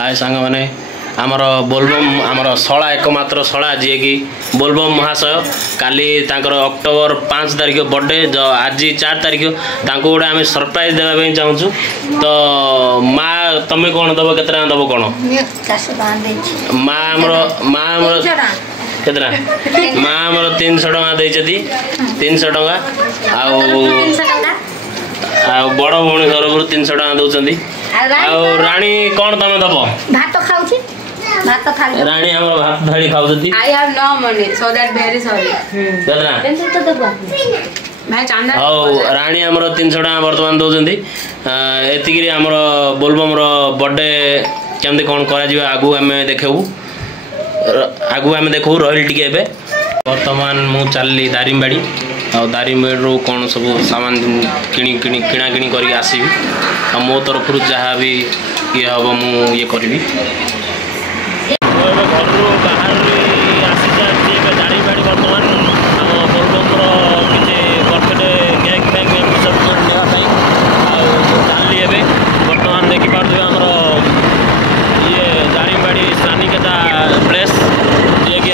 हाय सांग मैंने आमर बोलबम आमर शला एकमात्र शला जी कि बोलबम महाशय काली अक्टोबर 5 तारिख बर्थडे जो आज 4 तारिख गोटे आम सरप्राइज देवाई चाहूँ। तो माँ तुम कौन दब के दब कौन माँ के माँ आमर 300 टका देती 300 टका आ बड़ भौणी तरफ 300 टका दौरान राणी कौन तुम दब भात खाऊची भात खाली राणी हमर भात थाली खाउछती। I have no money, so that very sorry. केतना पेंसिल तो दबा मैं चांदा राणी हमर 300 टका वर्तमान दउछंती। एतिगिरी हमर बोलबम रो बर्थडे केमते कोन करा जिवा आगु हमें देखबू आगु हमें देखू रहिल टिके एबे वर्तमान मु चलली दारिमबाड़ी आ दारिमबाड़ी रो कोन सब सामान किणा किणी करी आसीबी आ मो तरफ रु जहा भी ये हबो मु ये करबी। घर बाहर आसी जाए दारिमबाड़ी बर्तमान आम बोलबम किसी बर्थडे केक फेक सब नापी चलि ए बर्तमान देखिपे आमर ये दारिमबाड़ी सानिकेता प्लेस ये कि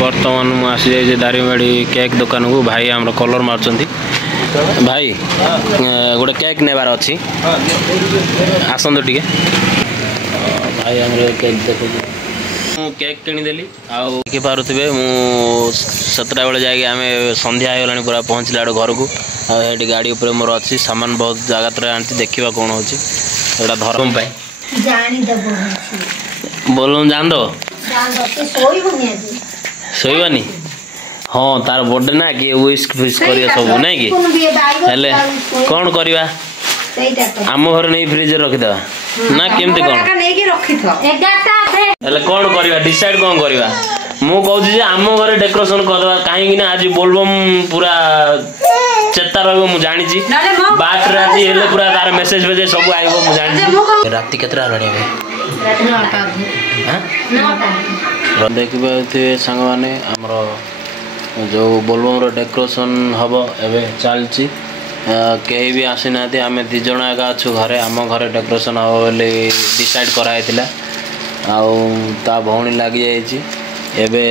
बर्तमान मुझे आसी जाए दारिमबाड़ी केक दुकान को भाई आम कलर मार्चंती भाई गोटे केक नेबार अच्छी आसतु टे भाई आम केक देखो केक किनीदेली आखि पारे मुझे बेले जाए आम संध्या होगा पूरा पहुँचला घर को आठी गाड़ी उपर मोर अच्छी सामान बहुत जगह आनी देखा कौन हो धर्म बोलूँ जान दो शोबानी हाँ तार बर्थडे ना कि विश फिश कर सब ना कि हेले कौन करवा आम घर नहीं फ्रिज रखीदे ना केमती कौन कौन करवा डिसाइड कौन करवा मु कहूँ आम घर डेकोरेशन करवा कहीं आज बोलबम पूरा चेता रही मुझे जानी बाट राति हेले पूरा तार मेसेज फेसेज सब आइब मुझे जानी राति केतरा देखिए सांग मैंने आमर जो बोलबम डेकोरेशन हम एवं चलती कहीं भी आसी ना आम दिज एका अच्छु घरे आम घर डेकोरेशन हम बोली डिसाइड कराइला आ भौणी लगी जाए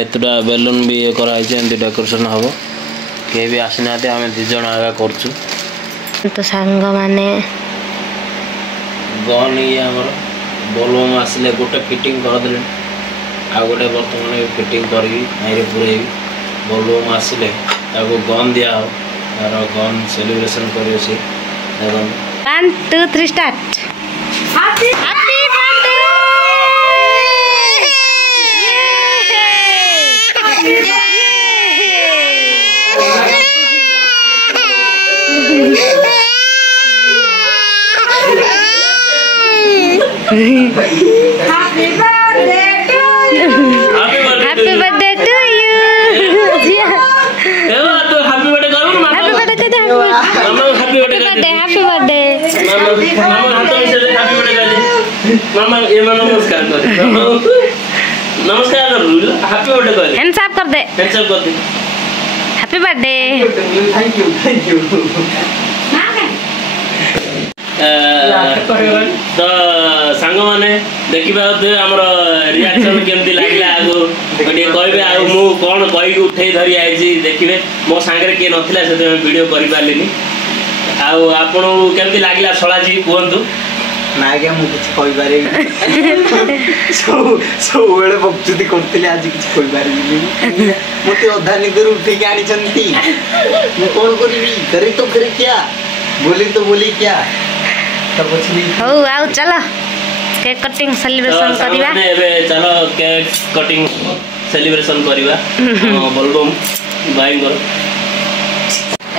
एतटा बेलून भी ये कराई डेकोरेशन हम कहीं भी आसी ना आम दिज एका कर तो सांग माने गन ये आमर बोलबम आसिले गोटे फिटिंग करदे आ गोटे बर्तमान फिटिंग करी पूरे बोलबम आसिले गन दिया तार गन सेलिब्रेशन कर 1 2 3 start happy birthday happy birthday to you happy birthday करू हैप्पी बर्थडे मामा हाथ से हैप्पी बर्थडे कर मामा ये नमस्कार कर नमस्कार कर हैप्पी बर्थडे कर हैंड्स अप कर दे हैप्पी बर्थडे थैंक यू तो सांग मैंने देखिए आमर रिएक्शन केमती लगला आगो कहे आ कौन कहीकि उठे धरी आई देखिए मो सांगे किए नाला से वीडियो कर पारे आपन केमती लगला शला जी कहतु ना आज्ञा मुझे सब बक्चुती करी आज कि मत अधा निदर उठे आनी कौन करी तो करे क्या बोली क्या हो आओ चलो केक कटिंग सेलिब्रेशन करिवा चलो केक कटिंग सेलिब्रेशन करिवा बोलबम भाई करो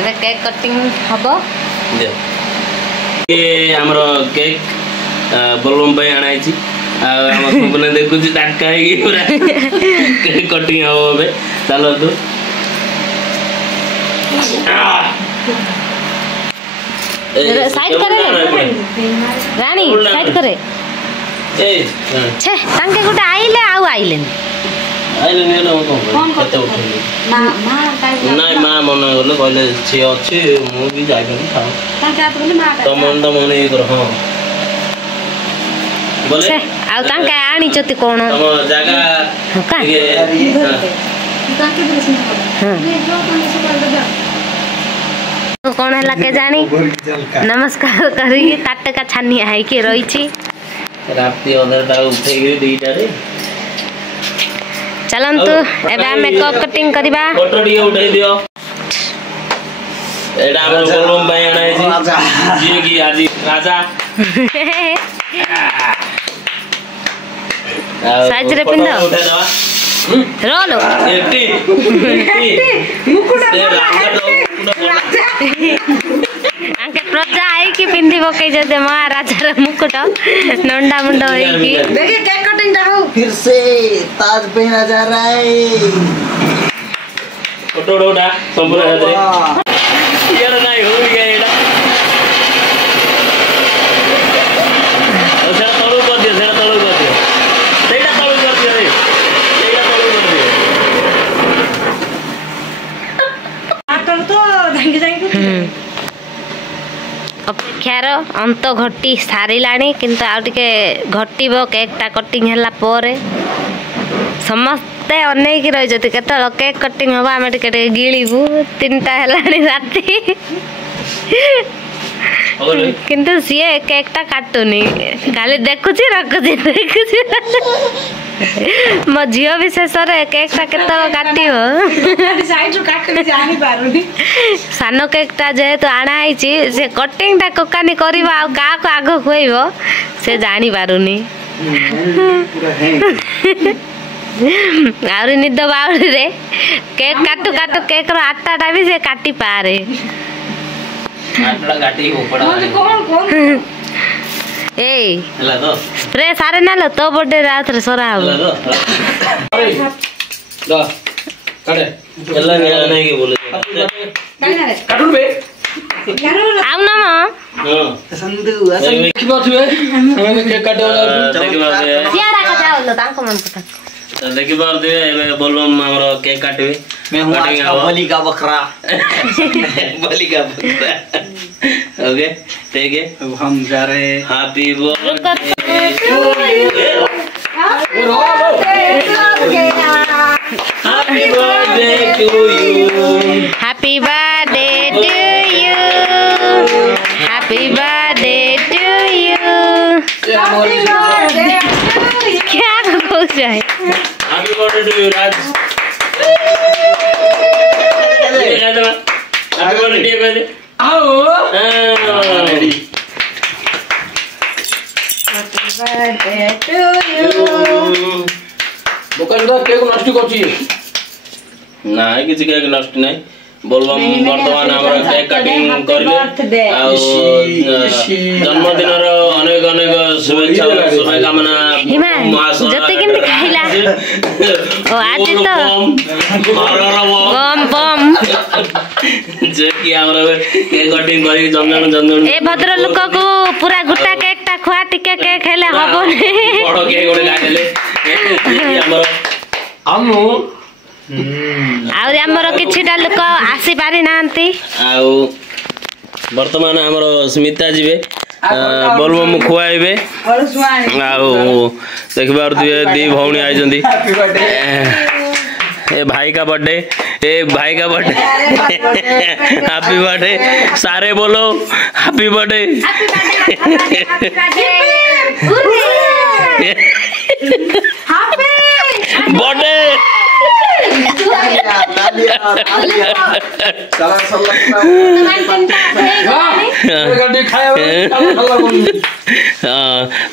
एबे केक कटिंग हबो ये हमरो केक बोलबम भाई आनाई छी हम सुपने देखु छी टाका ही पूरा केक कटिंग हो बे चलो तू साइड करे रानी साइड करे छे तांके गोटे आइले आउ आइलेन आइले नि न फोन कते करते उठेली माँ टाइम नाइ मा मना गले कहले छे अछि मु भी जाइबनि खाऊ कहाँ क्या तो बोले माँ त मन ये कर हां बोले छे आउ तांका आनी चति कोन तम जागा का ये कहाँ के ड्रेस में हाँ। ये जो कहाँ से कर दो कोन हला के जानी नमस्कार करी काट का छानी है के रही छी राती अधरटा उठे गई दीटा रे चलंतु एबे हमें केक कटिंग करबा फोटो डी उठाई दियो एडा हमर गोलम भाई आना है राजा। जी की आज राजा साइज रे पिंदो रोलो एटी मुकुट आंके प्रजा आई कि पिंदी पकई जदे महाराजा रे मुकुट नंडा मुंडा होई कि देखिए केक कटिंग टा हो फिर से ताज पहना जा रहा है। फोटो उठा संपूर्ण है वाह। यार नहीं हो गया एडा सेटा तळु कर दियो सेटा तळु कर दियो सेटा तळु कर दियो रे सेटा तळु कर दियो आटल तो धांगी जाई अपेक्षार अंत घटी सारिलाणी किंतु आउ टिके घटिबो केकटा कटिंग हला परे समस्ते अनेक रही जति केतल केक कटिंग हवा आमे टिके गिळीबु 3टा हलाणी राती ओले किंतु सीए केकटा काटुनी खाली देखुची रखुची मो झियो विशेष रे केकटा केतल काटिबो साइड रो काट के जानी पारुनी सान केकटा जेहेतु आना आइछि से कटिंग टा कोकानी करबा आ का को आगो खुइबो से जानी पारुनी पूरा है। आउरी निद बाउरी रे केक काटू काटू केक रो आटाटा भी से काटी पारे आटला गाटी ऊपर कौन कौन ए हला तो स्प्रे सारे नालो तो बर्थडे रात रे सोरा हला हो तो अरे दा काटे ಎಲ್ಲ नहीं के बोले काटना रे काटुन बे आउ न म हां संधु असन की बात हुए हमें केक काटे वाला देखि बात है सियारा का जाओ लो तांको मन पता देखि बात है एबे बोलबम हमरो केक काटबे मैं हूँ आज का बलि का बकरा। बलि का बकरा ओके ठीक है अब हम जा रहे हैं। Happy birthday happy birthday to you happy birthday to you happy birthday to you क्या हो जाए happy birthday to you Raj happy birthday कह दे आओ रेडी बर्थडे टू यू बोका केक नष्ट करछि नाही किछि केक नष्ट नाही बोलबम वर्तमान हमरा केक कटिंग करबे आ जन्मदिन रो अनेक अनेक शुभेच्छा शुभकामना हिमा जते किन खाइला ओ आज तो बम बम जे कि हमरा केक कटिंग करी जन्मदिन ए भद्र लोक को पूरा गुटा केक ता खुआ टिके केक खेले हबो बड़ केक गोटे गाडेले हमरा हमु आउरी हमर किछिटा लोक आसी पारि नांती आउ वर्तमान हमरो स्मिता जीवे बोलबम खुआइबे और सुआनी आउ देखबार दिए दी भौणी आई जंदी हैप्पी बर्थडे। ए भाई का बर्थडे ए भाई का बर्थडे हैप्पी बर्थडे सारे बोलो हैप्पी बर्थडे बर्थडे चला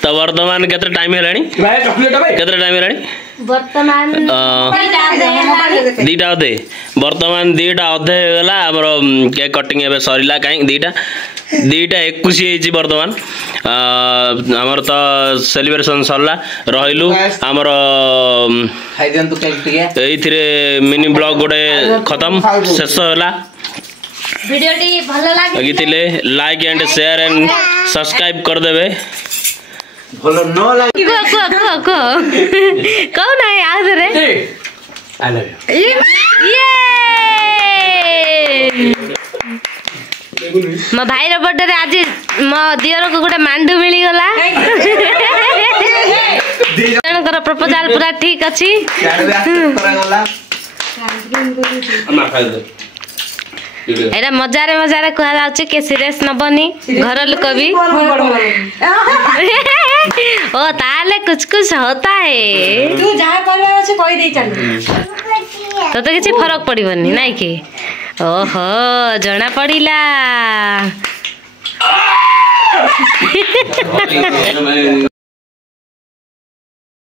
तो वर्तमान केते टाइम हेलानी केते टाइम हेलानी वर्तमान दीटा अधे वर्तमान दीटा अधे गला हमर केक कटिंग एबे सरीला काई दीटा 21 वर्तमान हमर तो सेलिब्रेशन सरला रहिलु हमर खाई देन तो केक टिके एथिरे मिनी ब्लॉग गोटे खत्म शेष होला वीडियो टी भलो लागे अगितिले like and share and subscribe कर देबे भलो न लागे को को को को नहीं आ रे आई लव यू ये मो भाई रो बर्थडे रे आज मो दियर को गोटे मांडू मिली गला जनकर प्रपोजल पूरा ठीक अछि एरा मजारे मजारे कहा जाउछि के सीरियस नबनी घर लोक भी ओ ताले कुछ होता है तू जहाँ करबा अछि कहि दे चल तो किसी फरक पड़िबनी नाइ कि ओहो जना पड़िला